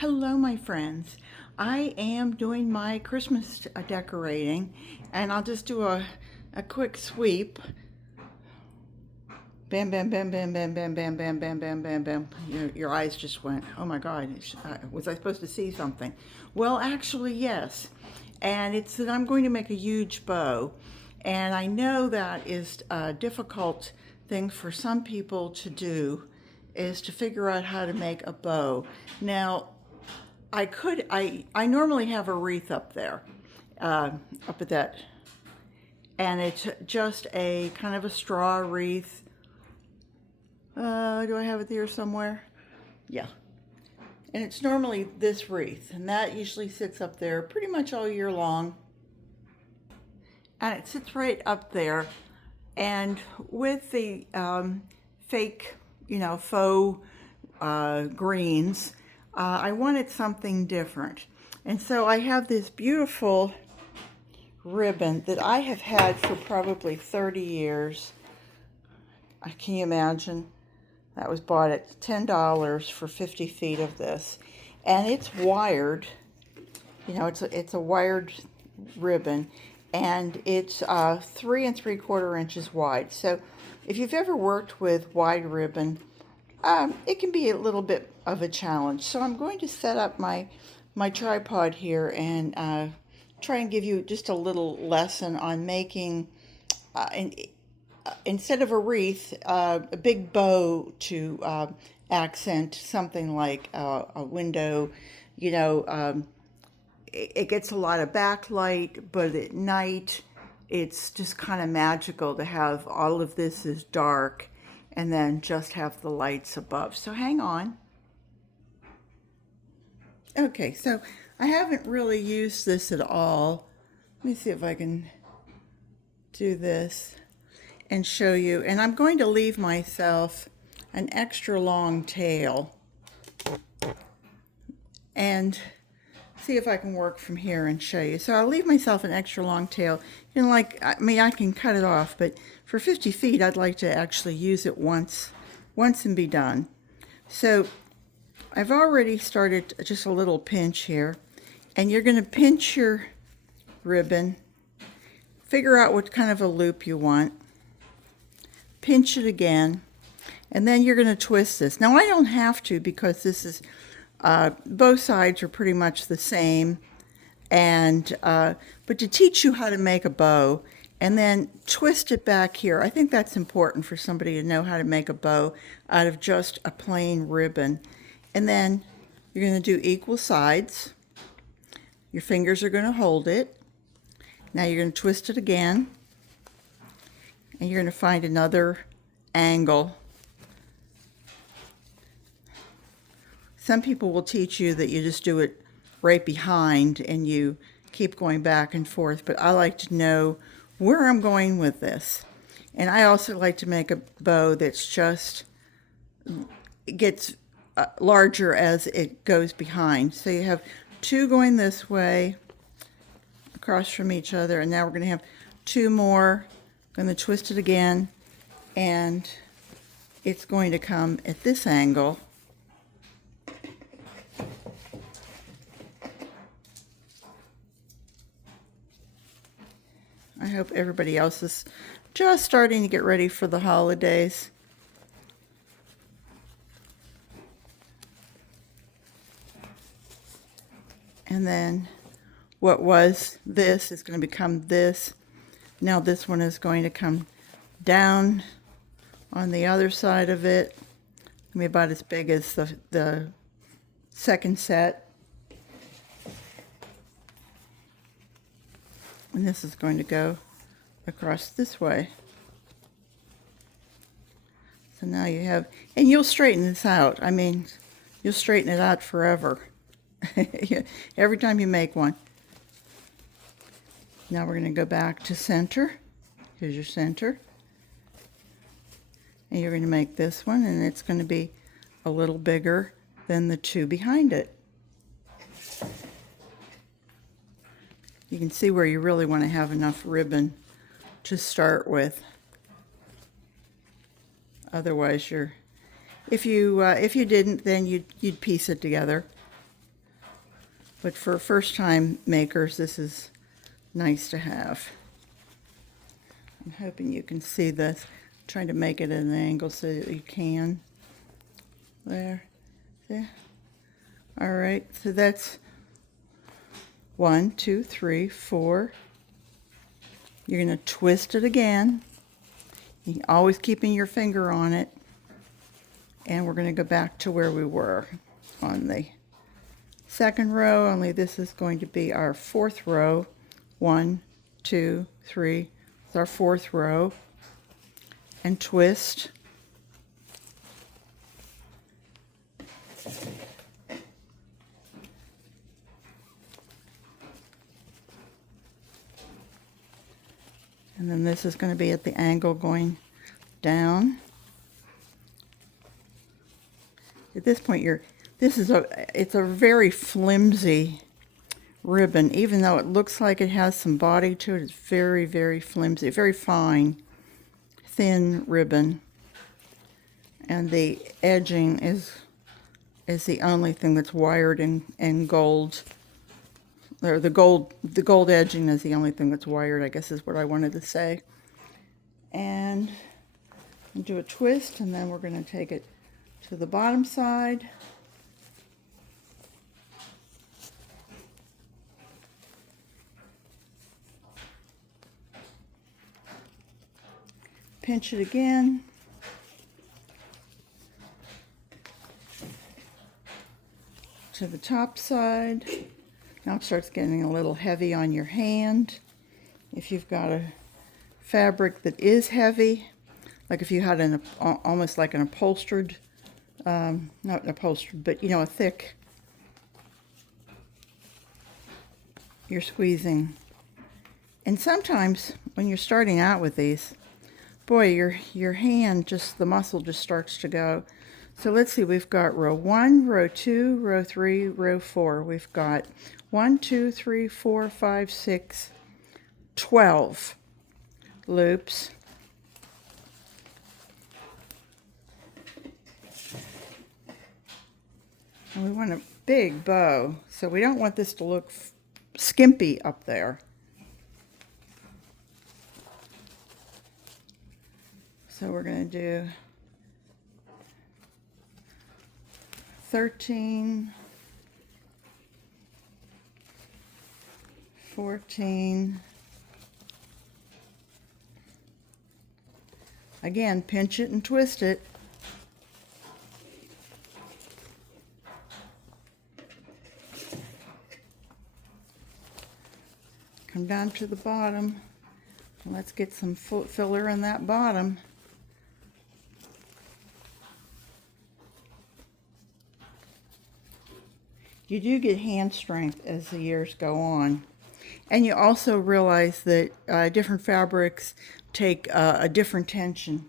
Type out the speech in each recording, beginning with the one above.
Hello, my friends. I am doing my Christmas decorating, and I'll just do a quick sweep. Bam, bam, bam, bam, bam, bam, bam, bam, bam, bam, bam, bam. Your eyes just went, oh my God, was I supposed to see something? Well, actually, yes. And it's that I'm going to make a huge bow. And I know that is a difficult thing for some people to do, is to figure out how to make a bow. Now, I normally have a wreath up there, up at that, and it's just a kind of a straw wreath. Do I have it here somewhere? Yeah. And it's normally this wreath, and that usually sits up there pretty much all year long. And it sits right up there. And with the fake, faux greens, I wanted something different. And so I have this beautiful ribbon that I have had for probably 30 years. Can you imagine? That was bought at $10 for 50 feet of this. And it's wired. It's a wired ribbon. And it's 3 3/4 inches wide. So if you've ever worked with wide ribbon, it can be a little bit of a challenge. So I'm going to set up my tripod here and try and give you just a little lesson on making, instead of a wreath, a big bow to accent something like a window. It gets a lot of backlight, but at night it's just kind of magical to have all of this is dark and then just have the lights above. So hang on. Okay, so I haven't really used this at all. Let me see if I can do this and show you. And I'm going to leave myself an extra long tail and see if I can work from here and show you. So I'll leave myself an extra long tail. I can cut it off, but for 50 feet, I'd like to actually use it once and be done. So I've already started just a little pinch here, and you're going to pinch your ribbon, figure out what kind of a loop you want, pinch it again, and then you're going to twist this. Now I don't have to, because this is both sides are pretty much the same, and but to teach you how to make a bow and then twist it back here, I think that's important for somebody to know how to make a bow out of just a plain ribbon. And then you're going to do equal sides. Your fingers are going to hold it. Now you're going to twist it again, and you're going to find another angle. Some people will teach you that you just do it right behind and you keep going back and forth, but I like to know where I'm going with this. And I also like to make a bow that's just gets larger as it goes behind. So you have two going this way across from each other, and now we're going to have two more. I'm going to twist it again, and it's going to come at this angle. I hope everybody else is just starting to get ready for the holidays. And then what was this is going to become this. Now this one is going to come down on the other side of it. It'll be about as big as the second set. And this is going to go across this way. So now you have, and you'll straighten this out. I mean, you'll straighten it out forever. Every time you make one. Now we're going to go back to center. Here's your center. And you're going to make this one, and it's going to be a little bigger than the two behind it. You can see where you really want to have enough ribbon to start with. Otherwise, if you didn't, then you'd piece it together. But for first-time makers, this is nice to have. I'm hoping you can see this. I'm trying to make it at an angle so that you can. There. See? All right, so that's 1, 2, 3, 4. You're going to twist it again. You're always keeping your finger on it. And we're going to go back to where we were on the second row, only this is going to be our fourth row. 1, 2, 3. It's our fourth row. And twist. And then this is going to be at the angle going down. At this point, it's a very flimsy ribbon. Even though it looks like it has some body to it, it's very, very flimsy, very fine, thin ribbon. And the edging is the only thing that's wired in gold. Or the gold edging is the only thing that's wired, I guess is what I wanted to say. And do a twist, and then we're going to take it to the bottom side. Pinch it again. To the top side. Now it starts getting a little heavy on your hand. If you've got a fabric that is heavy, like if you had almost like an upholstered, not upholstered, but a thick, you're squeezing. And sometimes when you're starting out with these, boy, your hand, the muscle just starts to go. So let's see, we've got row 1, row 2, row 3, row 4. We've got 1, 2, 3, 4, 5, 6, 12 loops. And we want a big bow, so we don't want this to look skimpy up there. So we're going to do 13, 14. Again, pinch it and twist it. Come down to the bottom. Let's get some filler in that bottom. You do get hand strength as the years go on. And you also realize that different fabrics take a different tension.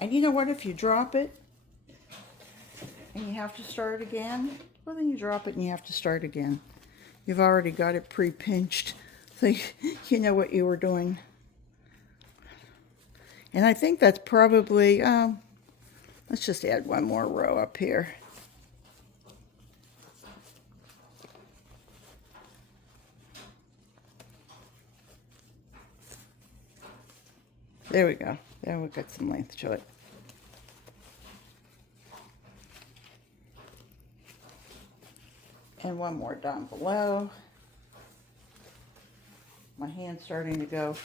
And you know what? If you drop it and you have to start again, well, then you drop it and you have to start again. You've already got it pre-pinched, so you know what you were doing. And I think that's probably, let's just add one more row up here. There we go. There we got some length to it. And one more down below. My hand's starting to go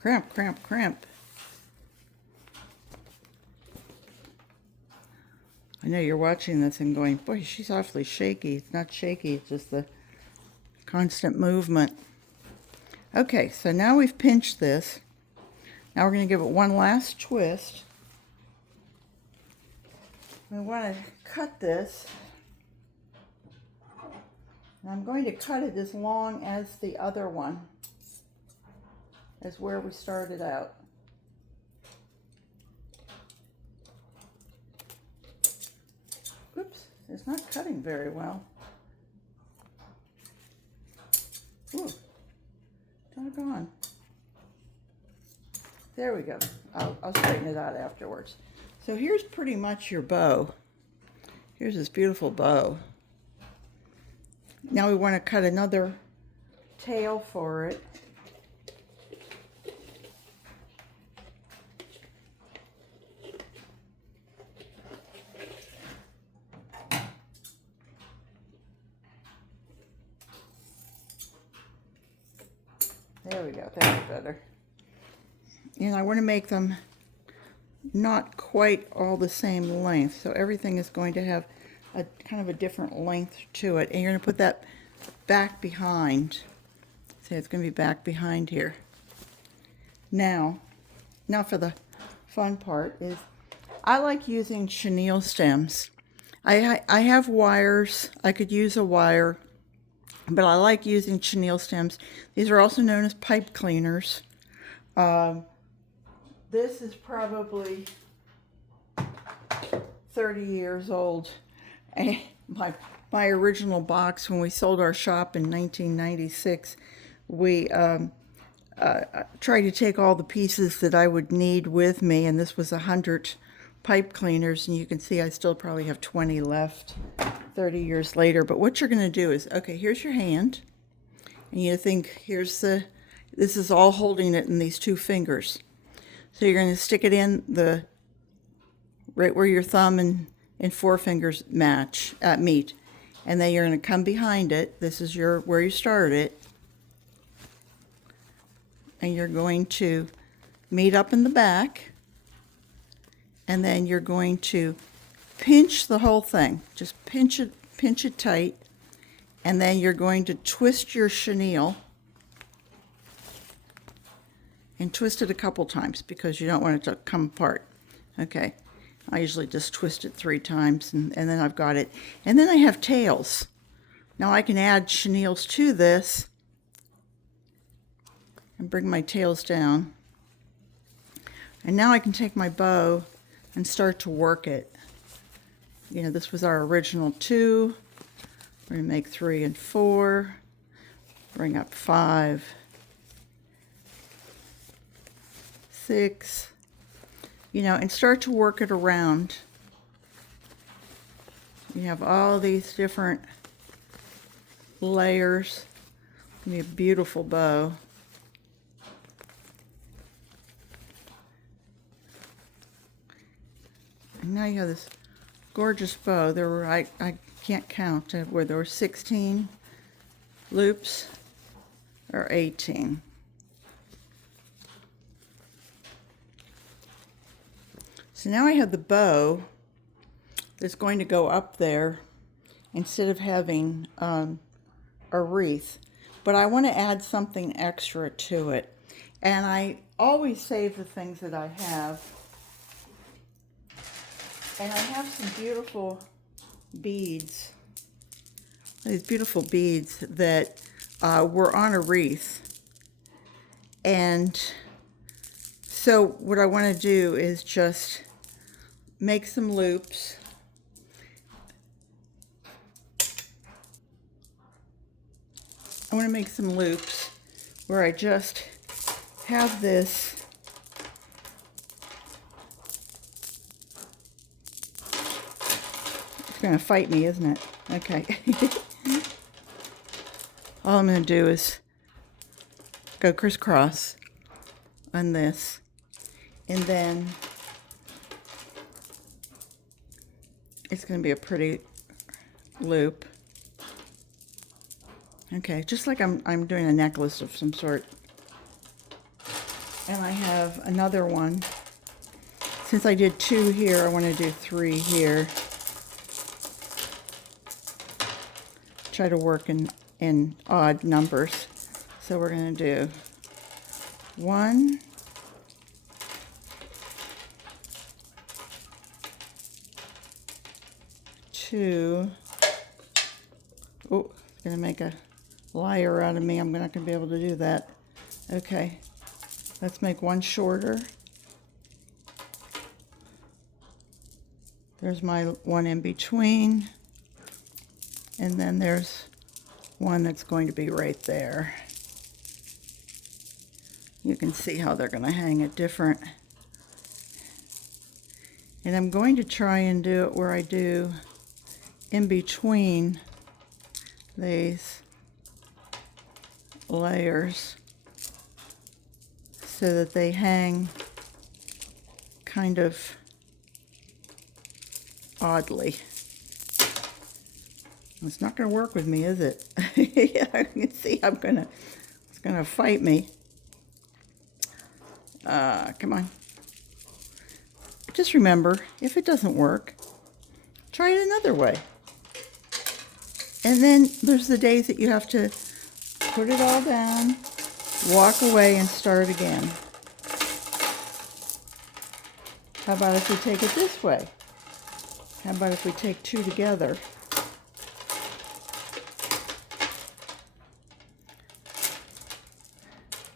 cramp, cramp, cramp. I know you're watching this and going, boy, she's awfully shaky. It's not shaky, it's just the constant movement. Okay, so now we've pinched this. Now we're going to give it one last twist. We want to cut this. And I'm going to cut it as long as the other one, as where we started out. Oops, it's not cutting very well. Ooh, doggone. There we go. I'll straighten it out afterwards. So here's pretty much your bow. Here's this beautiful bow. Now we want to cut another tail for it. There we go, that's better. And I want to make them not quite all the same length, so everything is going to have a kind of a different length to it. And you're going to put that back behind. See, it's going to be back behind here. Now for the fun part is I like using chenille stems. I have wires. I could use a wire, but I like using chenille stems. These are also known as pipe cleaners. This is probably 30 years old. And my original box, when we sold our shop in 1996, we tried to take all the pieces that I would need with me, and this was 100 pipe cleaners, and you can see I still probably have 20 left 30 years later. But what you're going to do is, okay, here's your hand, and you think this is all holding it in these two fingers. So you're going to stick it in right where your thumb and four fingers meet, and then you're going to come behind it. This is where you started it, and you're going to meet up in the back, and then you're going to pinch the whole thing. Just pinch it tight, and then you're going to twist your chenille, and twist it a couple times because you don't want it to come apart. Okay. I usually just twist it 3 times, and then I've got it. And then I have tails. Now I can add chenilles to this and bring my tails down. And now I can take my bow and start to work it. You know, this was our original 2. We're going to make 3 and 4. Bring up 5, 6. You know, and start to work it around. You have all these different layers. It's going to be a beautiful bow. And now you have this gorgeous bow. There were, I can't count where there were 16 loops or 18. So now I have the bow that's going to go up there instead of having a wreath. But I want to add something extra to it. And I always save the things that I have. And I have some beautiful beads. These beautiful beads that were on a wreath. And so what I want to do is just make some loops. I want to make some loops where I just have this it's going to fight me, isn't it? Okay. All I'm going to do is go crisscross on this, and then it's going to be a pretty loop. Okay, just like I'm doing a necklace of some sort. And I have another one. Since I did 2 here, I want to do 3 here. Try to work in odd numbers. So we're going to do 1, 2. Oh, it's going to make a liar out of me. I'm not going to be able to do that. Okay, let's make one shorter. There's my one in between. And then there's one that's going to be right there. You can see how they're going to hang it different. And I'm going to try and do it where I do in between these layers so that they hang kind of oddly. It's not going to work with me, is it? Yeah, you can see it's gonna fight me. Come on. Just remember, if it doesn't work, try it another way. And then there's the days that you have to put it all down, walk away, and start again. How about if we take it this way? How about if we take two together?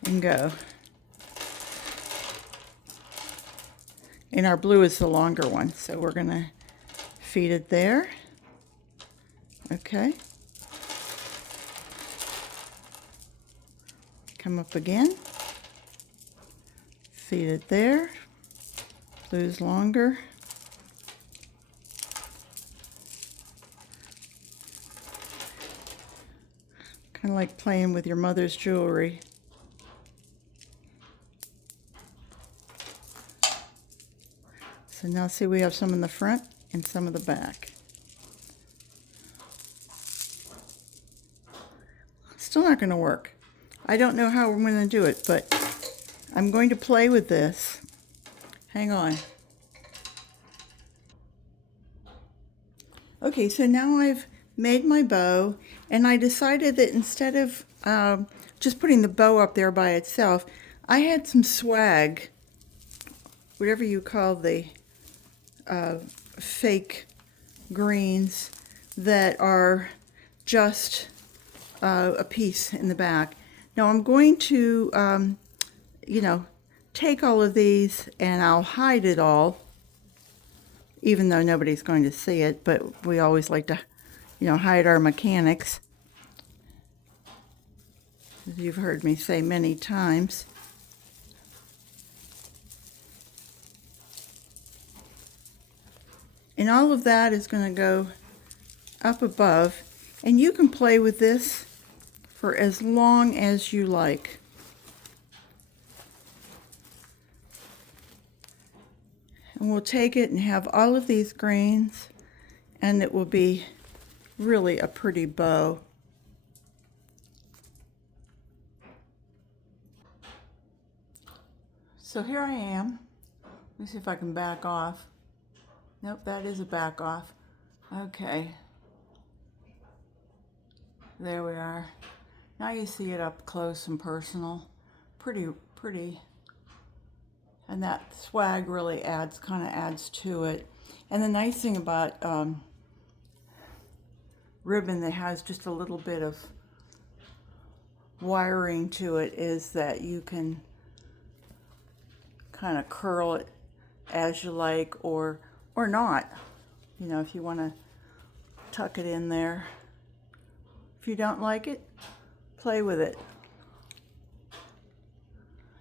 And go. And our blue is the longer one, so we're going to feed it there. Okay. Come up again. Feed it there. Blue's longer. Kind of like playing with your mother's jewelry. So now see, we have some in the front and some in the back. Still not going to work. I don't know how I'm going to do it, but I'm going to play with this. Hang on. Okay, so now I've made my bow, and I decided that instead of just putting the bow up there by itself, I had some swag, whatever you call the fake greens that are just a piece in the back. Now I'm going to, take all of these and I'll hide it all, even though nobody's going to see it, but we always like to, hide our mechanics, as you've heard me say many times. And all of that is going to go up above, and you can play with this for as long as you like. And we'll take it and have all of these greens, and it will be really a pretty bow. So here I am. Let me see if I can back off. Nope, that is a back off. Okay. There we are. Now you see it up close and personal. Pretty. And that swag really kind of adds to it. And the nice thing about ribbon that has just a little bit of wiring to it is that you can kind of curl it as you like, or not. If you want to tuck it in there. If you don't like it, play with it.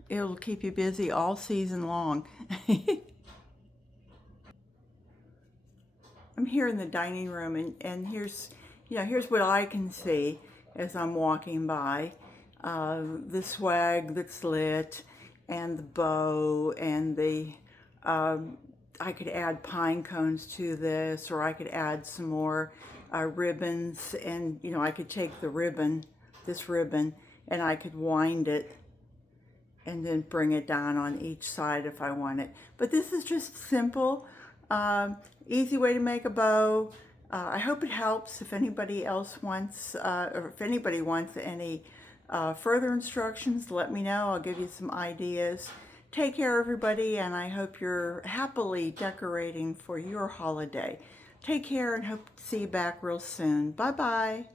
It'll keep you busy all season long. I'm here in the dining room, and here's what I can see as I'm walking by. The swag that's lit, and the bow, and I could add pine cones to this, or I could add some more ribbons, and I could take this ribbon, and I could wind it and then bring it down on each side if I want it. But this is just simple, easy way to make a bow. I hope it helps. If anybody else wants, or if anybody wants any further instructions, let me know. I'll give you some ideas. Take care, everybody, and I hope you're happily decorating for your holiday. Take care, and hope to see you back real soon. Bye-bye.